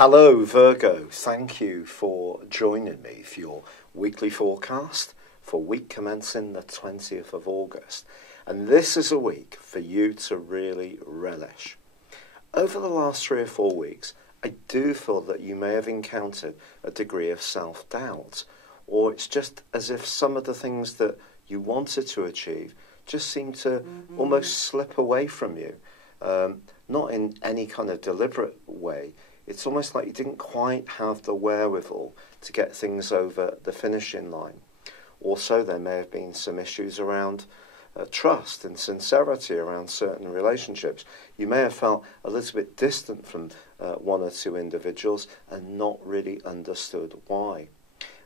Hello Virgo, thank you for joining me for your weekly forecast for week commencing the 20th of August. And this is a week for you to really relish. Over the last 3 or 4 weeks, I do feel that you may have encountered a degree of self-doubt, or it's just as if some of the things that you wanted to achieve just seem to almost slip away from you. Not in any kind of deliberate way. It's almost like you didn't quite have the wherewithal to get things over the finishing line. Also, there may have been some issues around trust and sincerity around certain relationships. You may have felt a little bit distant from one or two individuals and not really understood why.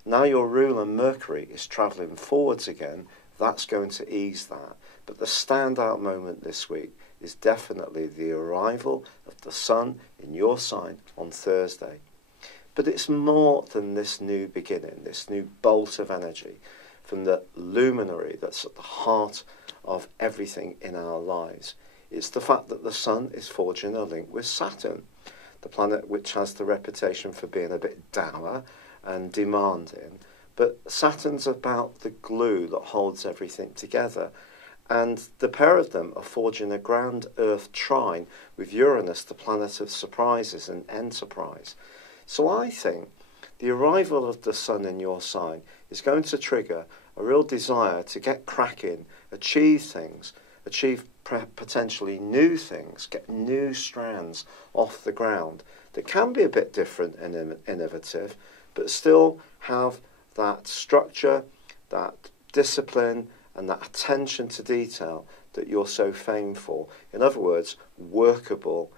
Now your ruler Mercury is travelling forwards again. That's going to ease that. But the standout moment this week is definitely the arrival of the sun in your sign on Thursday. But it's more than this new beginning, this new bolt of energy from the luminary that's at the heart of everything in our lives. It's the fact that the sun is forging a link with Saturn, the planet which has the reputation for being a bit dour and demanding. But Saturn's about the glue that holds everything together. And the pair of them are forging a grand Earth trine with Uranus, the planet of surprises and enterprise. So I think the arrival of the sun in your sign is going to trigger a real desire to get cracking, achieve things, achieve potentially new things, get new strands off the ground that can be a bit different and innovative, but still have that structure, that discipline, and that attention to detail that you're so famed for. In other words, workable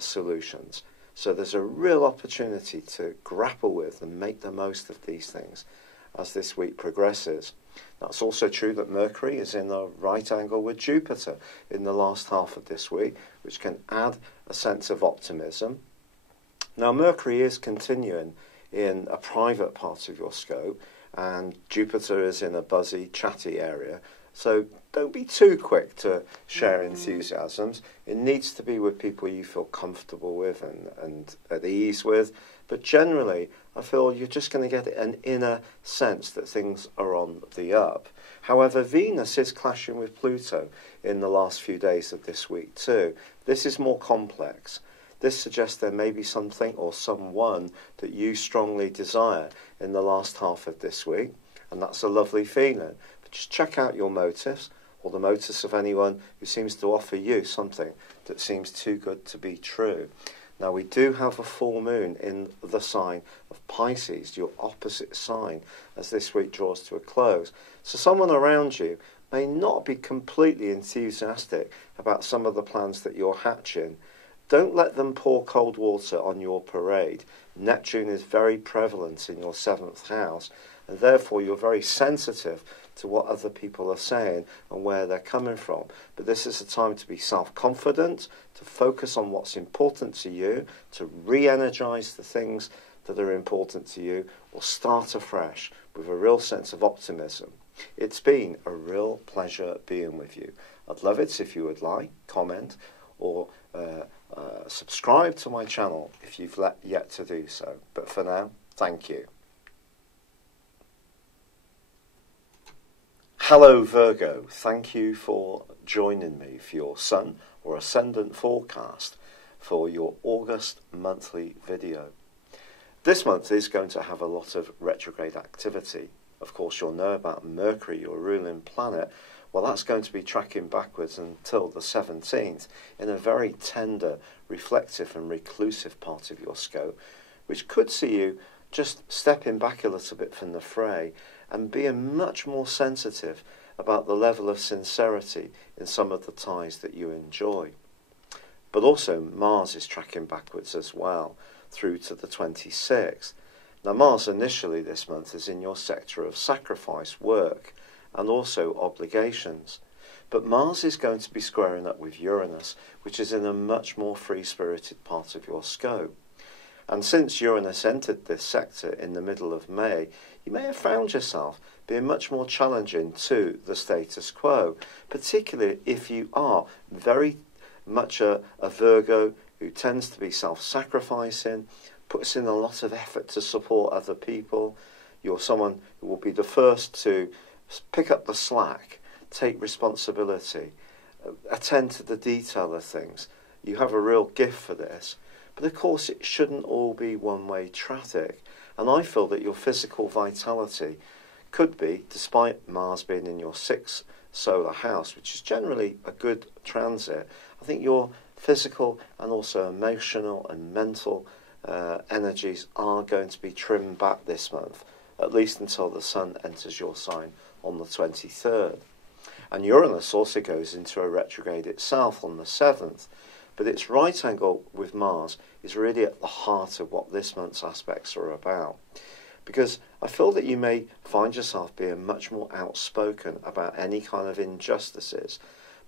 solutions. So there's a real opportunity to grapple with and make the most of these things as this week progresses. That's also true that Mercury is in a right angle with Jupiter in the last half of this week, which can add a sense of optimism. Now Mercury is continuing in a private part of your scope, and Jupiter is in a buzzy, chatty area. So don't be too quick to share enthusiasms. It needs to be with people you feel comfortable with and at ease with. But generally, I feel you're just going to get an inner sense that things are on the up. However, Venus is clashing with Pluto in the last few days of this week too. This is more complex. This suggests there may be something or someone that you strongly desire in the last half of this week, and that's a lovely feeling. But just check out your motives or the motives of anyone who seems to offer you something that seems too good to be true. Now, we do have a full moon in the sign of Pisces, your opposite sign, as this week draws to a close. So someone around you may not be completely enthusiastic about some of the plans that you're hatching. Don't let them pour cold water on your parade. Neptune is very prevalent in your 7th house, and therefore you're very sensitive to what other people are saying and where they're coming from. But this is a time to be self-confident, to focus on what's important to you, to re-energize the things that are important to you, or start afresh with a real sense of optimism. It's been a real pleasure being with you. I'd love it if you would like, comment, or subscribe to my channel if you've yet to do so. But for now, thank you. Hello Virgo, thank you for joining me for your Sun or Ascendant forecast for your August monthly video. This month is going to have a lot of retrograde activity. Of course, you'll know about Mercury, your ruling planet. Well, that's going to be tracking backwards until the 17th in a very tender, reflective and reclusive part of your scope, which could see you just stepping back a little bit from the fray and being much more sensitive about the level of sincerity in some of the ties that you enjoy. But also Mars is tracking backwards as well through to the 26th. Now Mars initially this month is in your sector of sacrifice, work, and also obligations. But Mars is going to be squaring up with Uranus, which is in a much more free-spirited part of your scope. And since Uranus entered this sector in the middle of May, you may have found yourself being much more challenging to the status quo, particularly if you are very much a Virgo who tends to be self-sacrificing, puts in a lot of effort to support other people. You're someone who will be the first to pick up the slack, take responsibility, attend to the detail of things. You have a real gift for this. But of course it shouldn't all be one-way traffic. And I feel that your physical vitality could be, despite Mars being in your 6th solar house, which is generally a good transit, I think your physical and also emotional and mental energies are going to be trimmed back this month, at least until the Sun enters your sign on the 23rd. And Uranus also goes into a retrograde itself on the 7th, but its right angle with Mars is really at the heart of what this month's aspects are about. Because I feel that you may find yourself being much more outspoken about any kind of injustices,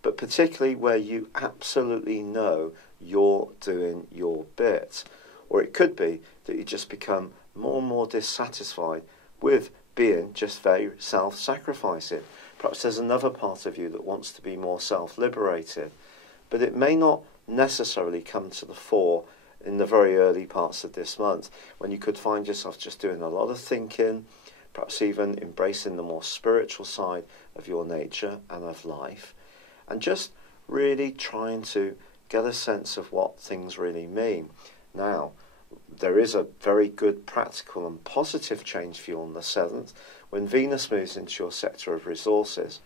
but particularly where you absolutely know you're doing your bit. Or it could be that you just become more and more dissatisfied with being just very self-sacrificing. Perhaps there's another part of you that wants to be more self-liberated, but it may not necessarily come to the fore in the very early parts of this month, when you could find yourself just doing a lot of thinking, perhaps even embracing the more spiritual side of your nature and of life, and just really trying to get a sense of what things really mean. Now, there is a very good practical and positive change for you on the 7th, when Venus moves into your sector of resources.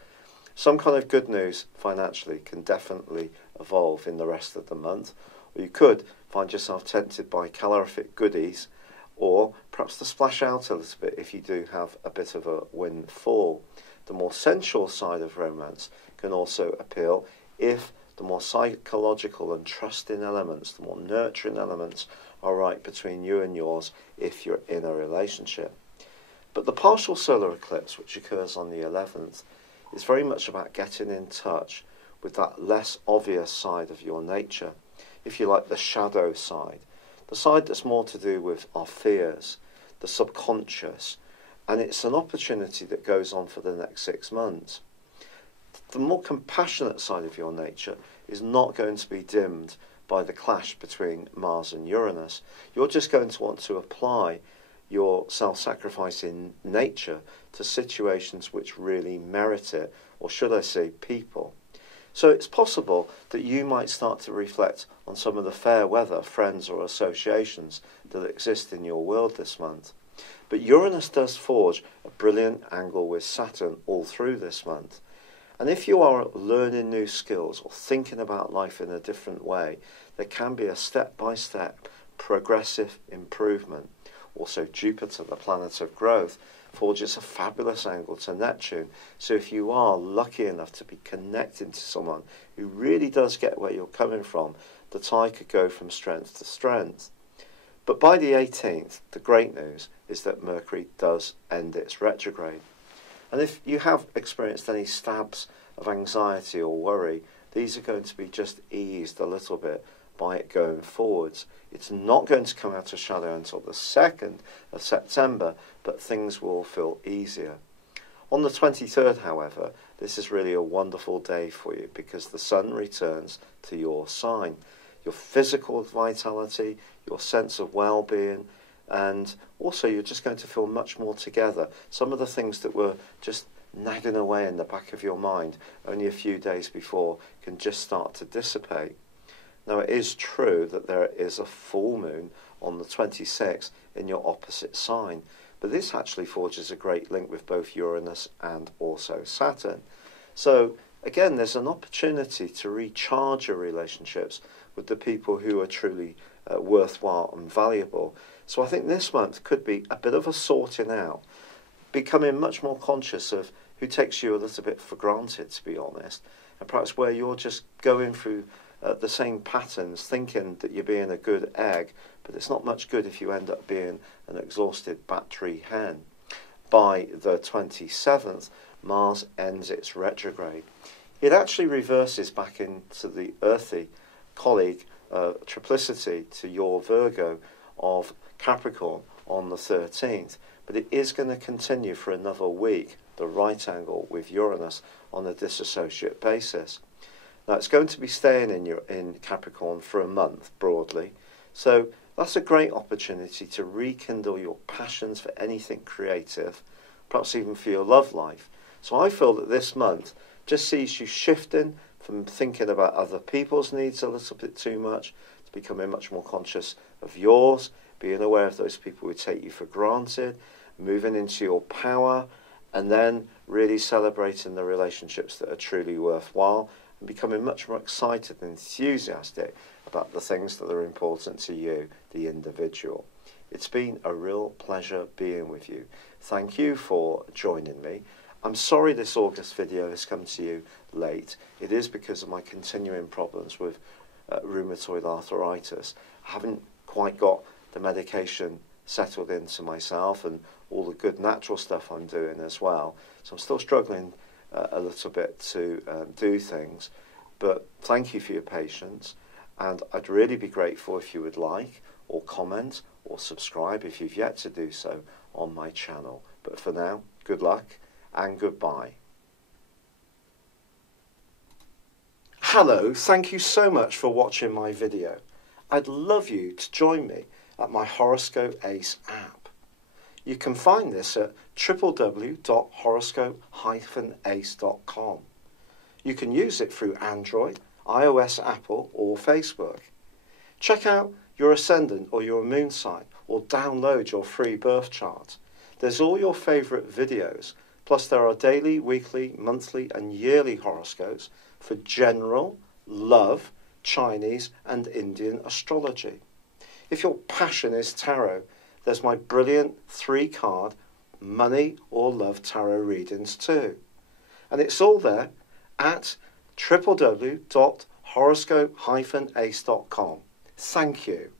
Some kind of good news financially can definitely evolve in the rest of the month, or you could find yourself tempted by calorific goodies, or perhaps to splash out a little bit if you do have a bit of a windfall. The more sensual side of romance can also appeal if the more psychological and trusting elements, the more nurturing elements are right between you and yours if you're in a relationship. But the partial solar eclipse, which occurs on the 11th, is very much about getting in touch with that less obvious side of your nature, if you like, the shadow side, the side that's more to do with our fears, the subconscious, and it's an opportunity that goes on for the next 6 months. The more compassionate side of your nature is not going to be dimmed by the clash between Mars and Uranus. You're just going to want to apply your self-sacrificing nature to situations which really merit it, or should I say people. So it's possible that you might start to reflect on some of the fair weather friends or associations that exist in your world this month. But Uranus does forge a brilliant angle with Saturn all through this month. And if you are learning new skills or thinking about life in a different way, there can be a step-by-step progressive improvement. Also, Jupiter, the planet of growth, forges a fabulous angle to Neptune. So if you are lucky enough to be connected to someone who really does get where you're coming from, the tie could go from strength to strength. But by the 18th, the great news is that Mercury does end its retrograde. And if you have experienced any stabs of anxiety or worry, these are going to be just eased a little bit by it going forwards. It's not going to come out of shadow until the 2nd of September, but things will feel easier. On the 23rd, however, this is really a wonderful day for you because the Sun returns to your sign. Your physical vitality, your sense of well-being, and also you're just going to feel much more together. Some of the things that were just nagging away in the back of your mind only a few days before can just start to dissipate. Now, it is true that there is a full moon on the 26th in your opposite sign, but this actually forges a great link with both Uranus and also Saturn. So, again, there's an opportunity to recharge your relationships with the people who are truly worthwhile and valuable. So I think this month could be a bit of a sorting out, becoming much more conscious of who takes you a little bit for granted, to be honest, and perhaps where you're just going through the same patterns, thinking that you're being a good egg, but it's not much good if you end up being an exhausted battery hen. By the 27th, Mars ends its retrograde. It actually reverses back into the earthy colleague triplicity to your Virgo of Capricorn on the 13th, but it is going to continue for another week, the right angle with Uranus on a disassociate basis. Now, it's going to be staying in Capricorn for a month, broadly, so That's a great opportunity to rekindle your passions for anything creative, perhaps even for your love life. So I feel that this month just sees you shifting from thinking about other people's needs a little bit too much to becoming much more conscious of yours, being aware of those people who take you for granted, moving into your power, and then really celebrating the relationships that are truly worthwhile and becoming much more excited and enthusiastic about the things that are important to you, the individual. It's been a real pleasure being with you. Thank you for joining me. I'm sorry this August video has come to you late. It is because of my continuing problems with rheumatoid arthritis. I haven't quite got the medication settled into myself and all the good natural stuff I'm doing as well. So I'm still struggling a little bit to do things. But thank you for your patience. And I'd really be grateful if you would like or comment or subscribe if you've yet to do so on my channel. But for now, good luck and goodbye. Hello, thank you so much for watching my video. I'd love you to join me at my Horoscope Ace app. You can find this at www.horoscope-ace.com. You can use it through Android, iOS, Apple or Facebook. Check out your ascendant or your moon sign or download your free birth chart. There's all your favourite videos, plus there are daily, weekly, monthly and yearly horoscopes for general, love, Chinese and Indian astrology. If your passion is tarot, there's my brilliant 3-card money or love tarot readings too. And it's all there at www.horoscope-ace.com. Thank you.